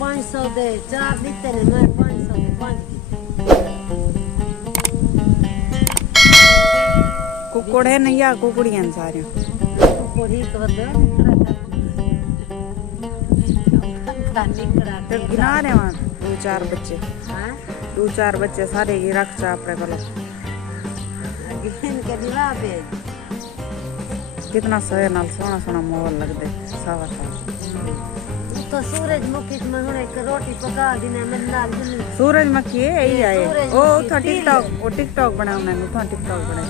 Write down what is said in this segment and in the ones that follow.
500 दे 4 दिते ने मैं 500 दे 5 कुकुड़ है नहीं या कुकुड़ियां सारे कुकुड़ी तो दे निकड़ा तो गिना रहे वहाँ 2-4 बच्चे हां 2-4 बच्चे सारे ही रख चा अपने को गिन के दिवा पे कितना सहे नाल सोना सोना मोहल लगदे सावा सावा तो सूरजमुखी में हुन एक रोटी पका दिने में नाल दुनी सूरजमुखी है यही आए ओ था टिकटॉक बना मैंने था टिकटॉक बना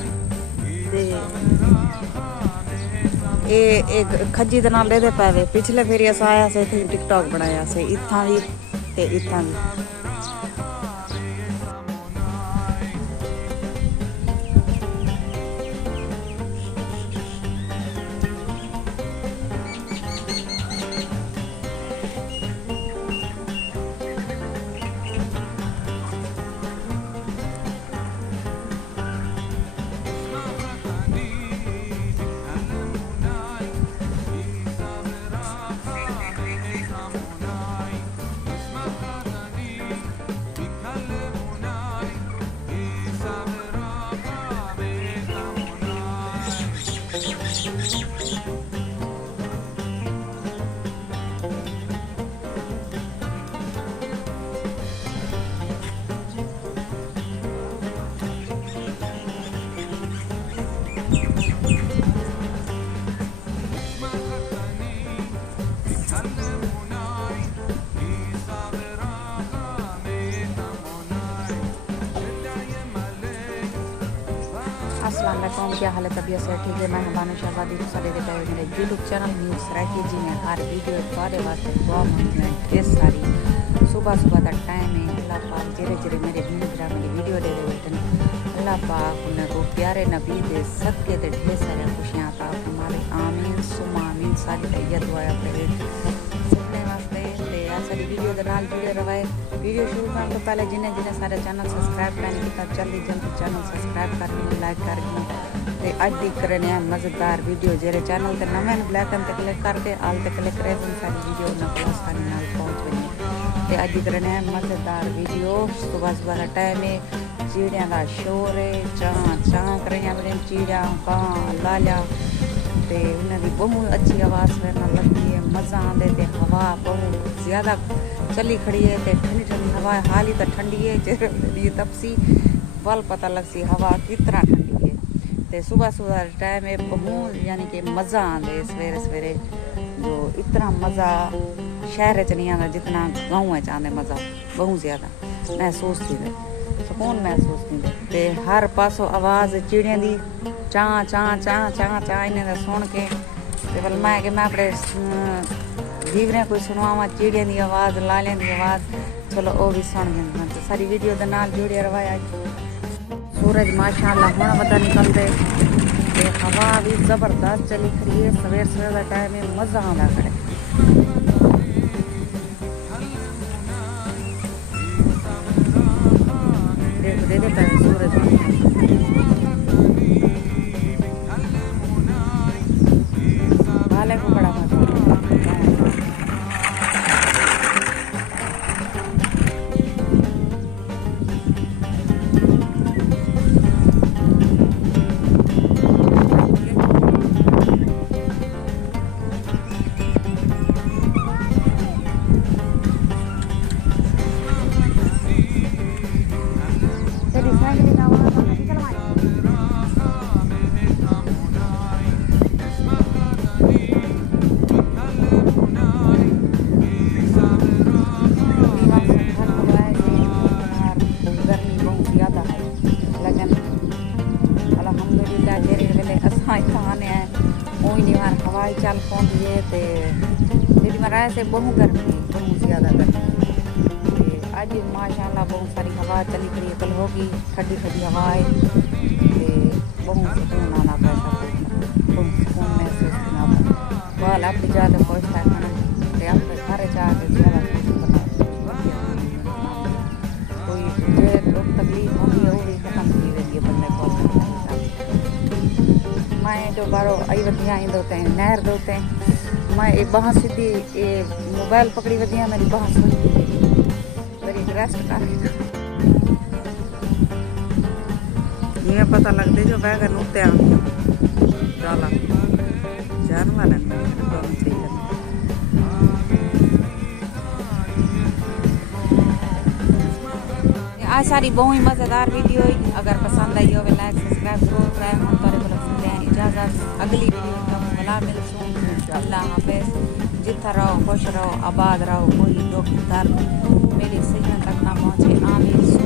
ते एक खजी दे नाल दे पावे पिछले फेरी अस आया से थे टिकटॉक बनाया से इत्थां भी ते इत्थां भी अस्सलाम वालेकुम, क्या हाल है? तबीयत से ठीक है? मैं हबाना शहबादी सारे देखा है मेरे यूट्यूब चैनल न्यूज़ रैकी जी में हर वीडियो थोड़े वास्ते दुआ मंगना ढेर सारी सुबह सुबह का टाइम है। अल्लाह पाक जेरे जेरे मेरे मेरी वीडियो दे बैठे अल्लाह पाक उनको प्यारे नबी दे सदके ते ढेर सारे खुशियाँ अता फरमावे। आमीन सुमा आमीन। सारी ये दुआ अपने सुनने वास्ते ते सारी वीडियो दे नाल जुड़े रहे। वीडियो शुरू करने तो पहले जिन्हें जिन्हें सारे चैनल सब्सक्राइब नहीं किया जल्दी चैनल सब्सक्राइब कर लें, लाइक कर लें। तो अज दी करने मज़ेदार वीडियो जेरे चैनल ते नवे ब्लैक ते क्लिक करके आल ते क्लिक करे सारी वीडियो आसानी नाल पहुँच वही। तो अज दी करने मज़ेदार वीडियो सुबह सुबह का टाइम है, चिड़िया का शोर है, चाँ चाँ कर चिड़िया कां लालिया तो उन्हें बहुत अच्छी आवाज़ में लगती है, मज़ा आते थे। हवा बहुत ज़्यादा चली खड़ी है तो ठंडी ठंडी हवा हाल ही तो ठंडी है ये तपसी वल पता लगसी हवा कितना ठंडी है। तो सुबह सुबह टाइम है बहुत यानी कि मज़ा आते सवेरे सवेरे जो इतना मज़ा शहर च नहीं आता जितना गाँव च आते मज़ा बहुत ज़्यादा महसूस थी सुकून महसूस थी। तो हर पासों आवाज़ चिड़िया की चाँ चाँ चाँ चाँ चाँ इन्हें सुन के फिर मैं अपने जीवने कोई सुनवावा चिड़िया की आवाज़ लालिया की आवाज़ चलो वो भी सुन लें। तो सारी वीडियो के नाल जुड़े रवाया। सूरज माशाअल्लाह हुण वधा निकलते हवा भी ज़बरदस्त चली खड़ी है। सवेर सवेर का टाइम है, मज़ा आता करे। दे पहले सूरज को बड़ा मजा हवाई चल पहुँच गए तो मेरी मराए से बहुत गर्मी बहुत ज़्यादा गर्मी। अज माशाअल्लाह बहुत सारी हवा चली खड़ी कल होगी ठंडी ठंडी हवाएं बहुत सुकून आना पैसा बहुत सुकून महसूस करना वाल आप ज़्यादा पहुँचता है खाना तो आप घर जाके ज़्यादा कोई जो तकलीफ होती है वो भी खत्म की रही है बंदे को। मैं जो बारो आई बतियाँ दोते हैं नहर दोते हैं मैं एक बाह सीधी ये मोबाइल पकड़ी वधी मेरी बाह सुनी मेरी रेस्ट कर ये पता लगते जो बैगन उठते आ जाला जान वाला नहीं चाहिए। आज सारी बहुत ही मज़ेदार वीडियो हुई। अगर पसंद आई हो लाइक सब्सक्राइब जरूर करें। हम तारे को सुनते हैं इजाज़त अगली वीडियो तक भला मिलसूँ। अल्लाह हाफिज़। जितना रहो खुश रहो आबाद रहो कोई दुख दर्द मेरी सेहत तक ना पहुँचे आमीन।